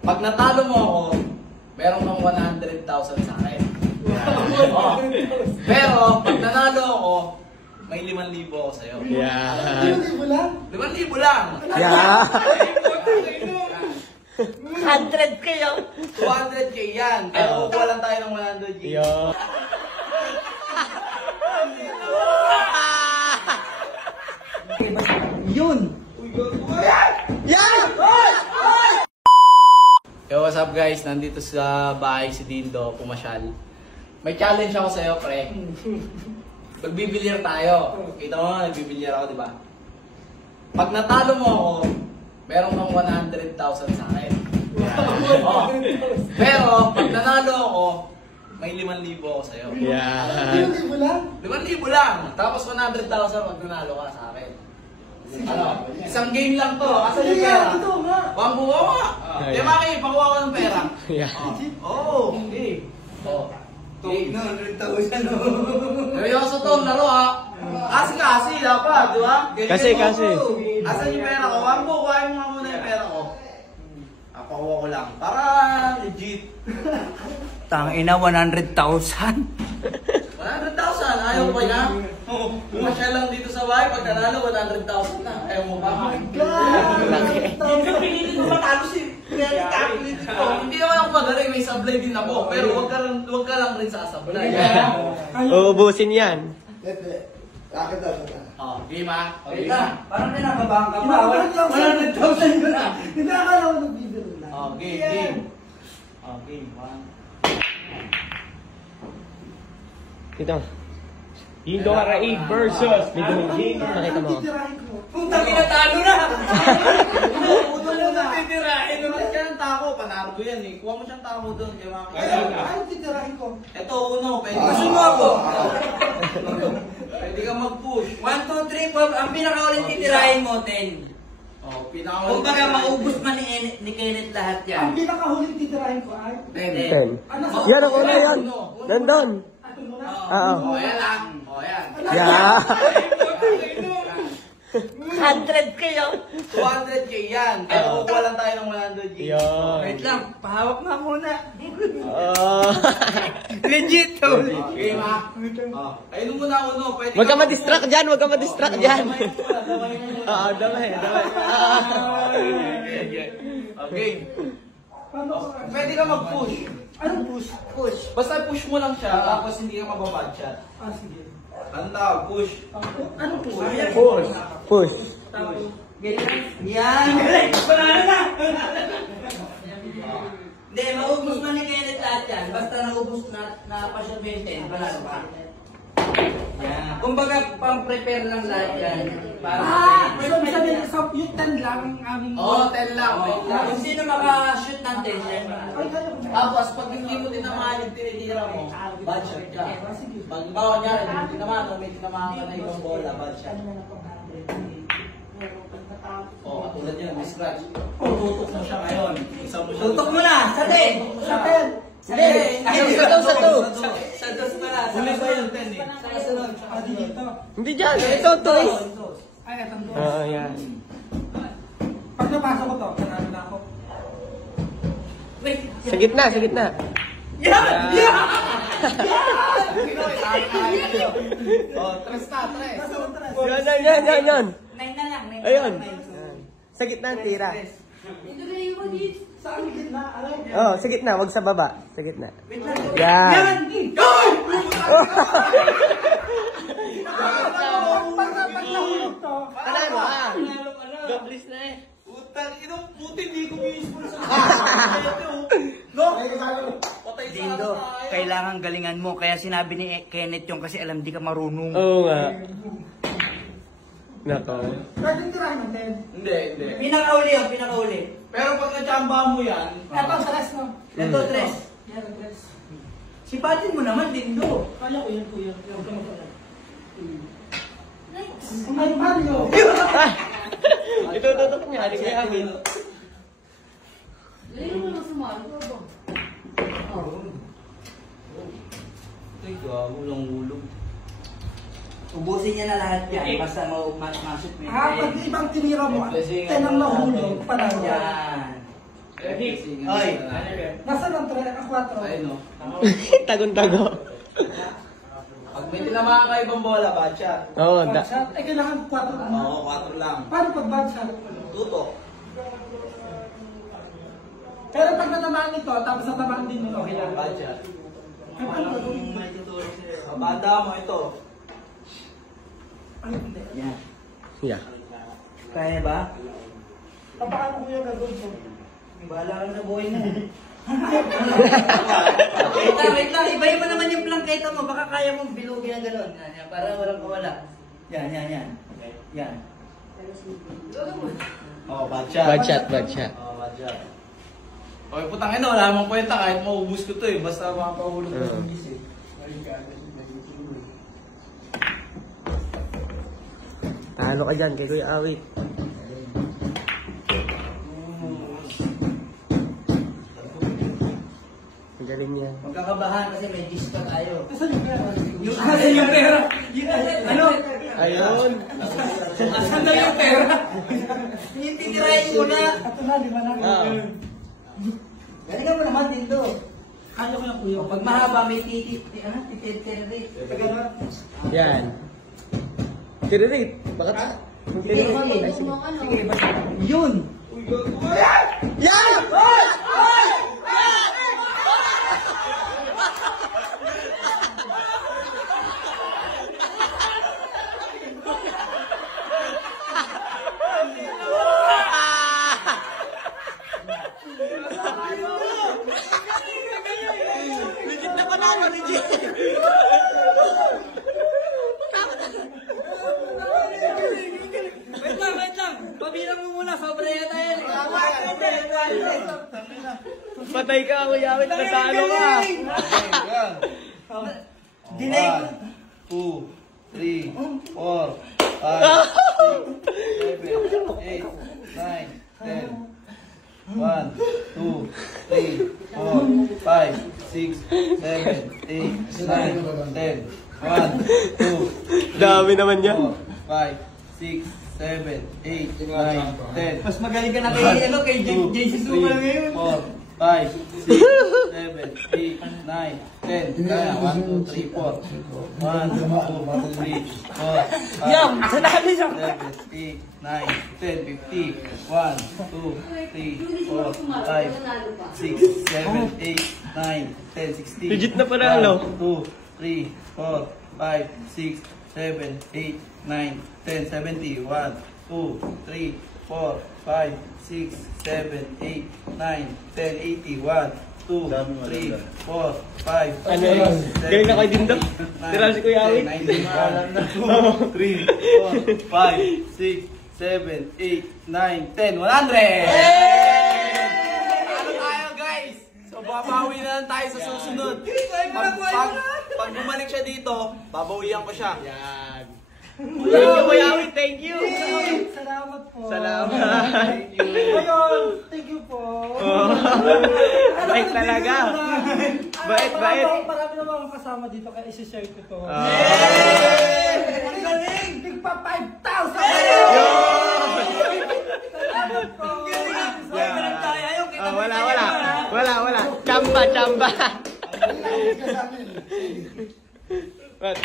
Pag natalo mo ako, meron kang 100,000 sa akin. Oh. Pero, pag nanalo ako, may 5,000 ako sa'yo. Yeah. 5,000 lang? 5,000 lang! Yeah. 100 kayo. 200k yan. Pero kukuha lang tayo ng 100k. Yo. Yun! Yeah! Yo, what's up guys? Nandito sa bahay si Dindo, pumasyal. May challenge ako sa'yo, pre. Magbibilyar tayo. Kita mo nga, nagbibilyar ako, di ba? Pag natalo mo ako, meron kang 100,000 sa akin. Oh. Pero, pag nanalo ako, may 5,000 ako sa'yo. Yeah. 5,000 lang? 5,000 lang! Tapos 100,000 pag nanalo ka sa akin. Ano? Isang game lang to. Asan yung pera? Ito nga! Wang buo nga! Di ba kayo, pakuha ko ng pera. Yeah. Oo, okay. Oh. Okay. 100,000 no? Seryoso to, laro ha. Kasi dapat, di ba? Kasi. Asan yung pera ko? Wang buo, kuhain mo nga muna yung pera ko. Pakuha ko lang. Para legit. Tangina, 100,000. 100,000, ayaw ko na. Pumasya lang dito sa bahay, pag nanalo, 100,000 na. Ayaw mo ba? Pilitin mo matalo si hindi naman ako magaling, may sablay din ako. Pero huwag ka lang rin sasablay. Uubusin yan. Bakit daw? Oh, game ha? Wait lang, parang ninababahan ka pa. 100,000 ko na! Hindi akala ko nagbibiro lang. Oh, game. Oh, game. Ito. Dindo Harai versus Bidong Gamer. Nakita mo. Titirahin ko. Kung talo na! Puto mo na titirahin. Naman siya ng tako. Panaro ko yan eh. Kuha mo siyang tako doon. Ano titirahin ko? Ito uno. Pwede Gusto mo ako? Pwede ka mag-push. 1, 2, 3, 4. Ang pinakaulit titirahin mo, 10. Oh, pinakaulit. Kung baga maubos man ni Kenneth lahat Ang yan. pinakahuling titirahin ko ay... 10. Ano? Yan ang una yan. Nandun. Ano muna? Oo. Oh, yan lang. Oh, yan. Yeah. 100 kayo. 200k yan. Pero kukuha lang tayo ng 100k. Yo. Wait lang, pahawak nga muna. Oh. Legit to. Okay, ma. Oh. Ayun muna uno. Pwede Huwag ka ma-distract dyan. Huwag ka ma-distract dyan. Damay mo muna. Oo, damay. Okay. Paano ko? Pwede ka mag-push. Anong push? Push. Basta push mo lang siya, tapos hindi ka mababad shot. Ah, sige. Anong tawag? Push. Anong push? Push. Push. Yan. Panalo na. Hindi, maubos man ni Kenneth lahat yan. Basta naubos na pa-shot 20, panalo ka. Yan. Kumbaga, pang-prepare lang lahat yan. So, sabihin, yung 10 lang ang aming... Oo, 10 lang. Kung sino maka-shoot ng 10, yan. Ay, kaya ko. Tapos, pag hindi mo tinamaan yung tinitira mo, bad shot ka. Pag bawa niya, hindi tinamaan mo, may tinamaan ka na ibang bola, bad shot. Oo, katulad yan, may scratch. Tutok mo siya ngayon. Isa mo siya. Tutok mo na! Sa 10! Sa 10! Hindi! Sa 2! Sa 2 pala! Huli ba yung 10 eh? Sa kasunod! Ah, dito. Hindi dyan. Ito, toys. Ay, etong doon. Oo, yan. Pag napasok ko to, panalo na ako. Wait! Sa gitna, sa gitna. Yan! Oh, tres na, tres. Yan. 9 na lang. Ayun. Sa gitna ang tira. Saan yung gitna? Alam? Oo, sa gitna. Wag sa baba. Sa gitna. Wait lang. Yan. Pag nahulog to, Panalo ah. Goblis na eh. Putang ino, puti hindi ko i-sponsor sa no? Patay sa Dindo, kailangan galingan mo. Kaya sinabi ni Kenneth yung kasi alam di ka marunong. Oo nga. Nako. pwede tirahin ng 10. Hindi. Pinakauli yun, pinakauli. Pero pag na-chamba mo yan, Ito, sa rest no? Ito, 3. Yan, ang rest. Sipatin mo naman, Dindo. Kaya ko yan, kuya. Huwag ka magkala. Ang Mario. Itututok niya. Hindi kaya amin. ay gago lang ulog. Ubusin niya na lahat yan. Basta mashoot mo Ah, pag ibang tinira mo, 10 ang nahulog, panalo. Yan. Ay! Nasaan ang 4? Ayun o. Tagon-tago. Pag may tinamaan ka ibang bola, bad shot. Oo, Bad shot? Eh, kailangan 4 na. Oo, 4 lang. Paano pag bad shot? Tutok. Pero pag natamaan ito, tapos natamaan din mo, okay lang. Bad shot. Eh, paano gagawin? Sa banda mo ito. Ano hindi? Yan. Yeah. Kaya ba? Paano ko yung gagawin ko? Bahala ka na buhay mo. Wait lang. Ibahin mo naman yung plangketa mo. Baka kaya mong bilugin ng gano'n. Yan, para walang kawala. Yan. Yan. Oh, bad shot. Bad shot, bad shot. Oh, bad shot. Okay, putang ina, wala namang kwenta kahit maubos ko to eh. Basta makapahulog ko ng gis eh. Talo ka dyan kay Kuya Awit. Ang galing niya. Magkakabahan kasi may disco tayo. Nasaan yung pera? Asan yung pera? Ano? Ayun! Asan daw yung pera? Yung titirahin mo na. Ito na, 5 na. Galingan mo naman din to. Kaya ko yung kuya. Pag mahaba may titit. Titit. Yan. Tiririt. Bakit? Sige, basta. Yun! Yan! Legit na panalo, legit! Wait lang. Pabilang mo muna. Sobra yata yan. Patay ka, Kuya Awit. Natalo ka. Delay ko. 2, 3, 4, 5, 6, 7, 8, 9, 10. 1, 2, 3, 4, 5, 6, 7, 8, 9, 10. 1, 2, Dami naman yan. 4, 5, 6, 7, 8, 9, 10. Mas magaling ka na kay JC Super ngayon. 4, 5, 6, 7, 8, 9, 10. Kaya, 1, 2, 3, 4. 1, 2, 3, 4, 5, Yum! Sanali siya! 7, 8, 9, 10, 50. 1, 2, 3, 4, 5, 6, 7, 8, 9, 10, 60. Legit na panalo. 1, 2, 3, 4, 5, 6, 7, 8, 9, 10, 70. 1, 2, 3, 4, 5, 6, 7, 8, 9, 10, 80. 1, 2, 3, 4, 5, Ano yun? Galing na kay Dindo? Tira si Kuya Awit? 2, 3, 4, 5, 6, 7, 8, 9, 10, 100! Ano tayo guys? So babawi na lang tayo sa susunod. Pag bumalik siya dito, babawian ko siya. Yan. Thank you, Kuya Awit. Thank you. Salamat po. Salamat. Thank you. Ayun, thank you po. Bait talaga. Bait. Marami naman akong kasama dito kaya isi-share ko to. Ang galing! Tigpa 5,000! Salamat po. Wala. Chamba. Ay, kasama yun. What?